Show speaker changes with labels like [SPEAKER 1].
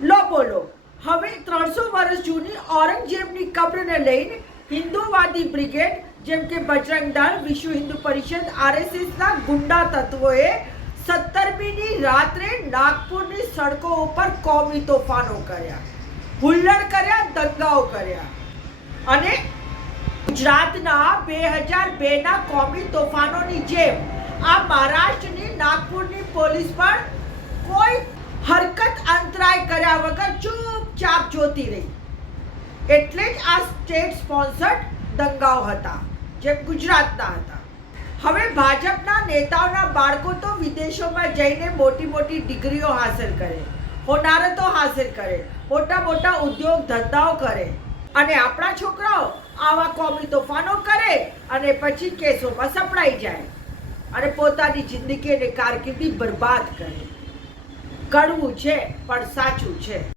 [SPEAKER 1] લો બોલો. હવે ત્રણસો વર્ષ જૂની ઔરંગઝેબની કબ્રને લઈને હિન્દુવાદી બ્રિગેડ, જેમ કે બજરંગ દળ, વિશ્વ હિન્દુ પરિષદ આરએસએસના ગુંડા તત્વોએ સત્તરમીની રાત્રે નાગપુરની સડકો ઉપર કોમી તોફાનો કર્યા હુલ્લડ કર્યા, દંગાઓ કર્યા. અને ગુજરાતના બે હજાર બેના કોમી તોફાનોની જેમ આ મહારાષ્ટ્રની નાગપુરની પોલીસ પણ કર્યા વગર ચૂપચાપ જોતી રહી. એટલે જ આ સ્ટેટ સ્પોન્સર્ડ દંગાઓ હતા, જે ગુજરાતના હતા. હવે ભાજપના નેતાઓના બાળકો તો વિદેશોમાં જઈને મોટી મોટી ડિગ્રીઓ હાંસલ કરે, હોનારતો હાંસલ કરે, મોટા મોટા ઉદ્યોગ ધંધાઓ કરે. અને આપણા છોકરાઓ આવા કોમી તોફાનો કરે અને પછી કેસોમાં સપડાઈ જાય. અને પોતાની જિંદગી અને કારકિર્દી બરબાદ કરે. કડવું છે પણ સાચું છે.